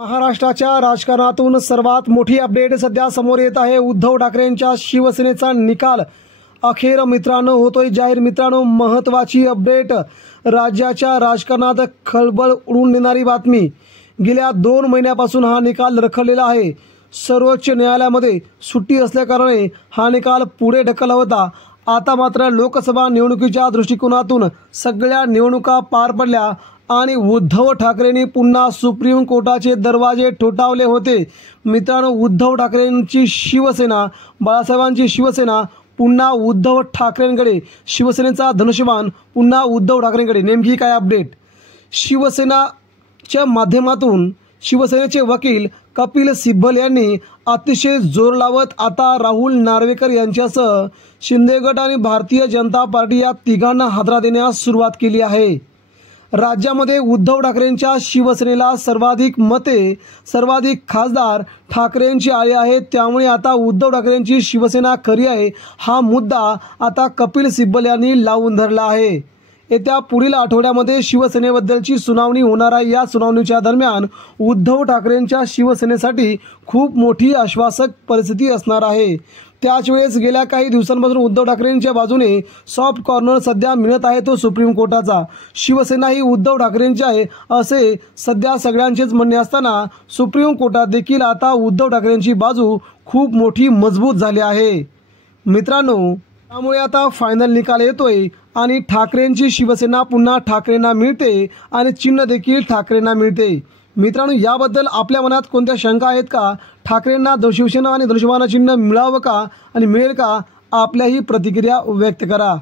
महाराष्ट्राच्या राजकारणातून सर्वात मोठी अपडेट सध्या समोर येत आहे। उद्धव ठाकरेंच्या शिवसेनेचा निकाल अखेर मित्रांनो होतोय जाहीर। मित्रांनो, महत्त्वाची अपडेट, राज्याच्या राजकारणात खळबळ उडवून देणारी बातमी। गेल्या 2 महिन्यापासून हा निकाल रखडलेला आहे। सर्वोच्च न्यायालयामध्ये सुट्टी असल्याकारणे हा निकाल पुढे ढकलला होता। आता मात्र लोकसभा निवडणुकीच्या दृष्टिकोनातून सगळ्या निवडणुका पार पडल्या आणि उद्धव ठाकरेंनी पुन्हा सुप्रीम कोर्टाचे दरवाजे ठोठावले होते। मित्रांनो, उद्धव ठाकरेंची शिवसेना, बाळासाहेबांची शिवसेना पुन्हा उद्धव ठाकरेंकडे, शिवसेनेचा धनुष्यबाण पुन्हा उद्धव ठाकरेंकडे। नेमकी काय अपडेट? शिवसेनाच्या माध्यमातून शिवसेनेचे वकील कपिल सिब्बल यांनी अतिशय जोर लावत आता राहुल नार्वेकर यांच्यासह शिंदे गट आणि भारतीय जनता पार्टी या तिघांना हादरा देण्यास सुरुवात केली आहे। राज्यामध्ये उद्धव ठाकरेंच्या शिवसेनेला सर्वाधिक मते, सर्वाधिक खासदार ठाकरेंची आले आहेत। त्यामुळे आता उद्धव ठाकरेंची शिवसेना खरी आहे हा मुद्दा आता कपिल सिब्बल यांनी लावून धरला आहे। येत्या पुढील आठवड्यामध्ये शिवसेनेबद्दलची सुनावणी होणार आहे। या सुनावणीच्या दरम्यान उद्धव ठाकरेंच्या शिवसेनेसाठी खूप मोठी आश्वासक परिस्थिती असणार आहे। त्याच वेळेस गेल्या काही दिवसांपासून उद्धव ठाकरेंच्या बाजूने सॉफ्ट कॉर्नर सध्या मिळत आहे तो सुप्रीम कोर्टाचा। शिवसेना ही उद्धव ठाकरेंची आहे असे सध्या सगळ्यांचेच म्हणणे असताना सुप्रीम कोर्टात देखील आता उद्धव ठाकरेंची बाजू खूप मोठी मजबूत झाली आहे। मित्रांनो, त्यामुळे आता फायनल निकाल येतोय आणि ठाकरेंची शिवसेना पुन्हा ठाकरेंना मिळते आणि चिन्ह देखील ठाकरेंना मिळते। मित्रांनो, याबद्दल आपल्या मनात कोणत्या शंका आहेत का? ठाकरेंना शिवसेना आणि धनुष्यबाण चिन्ह मिळावं का आणि मिळेल का? आपल्याही प्रतिक्रिया व्यक्त करा।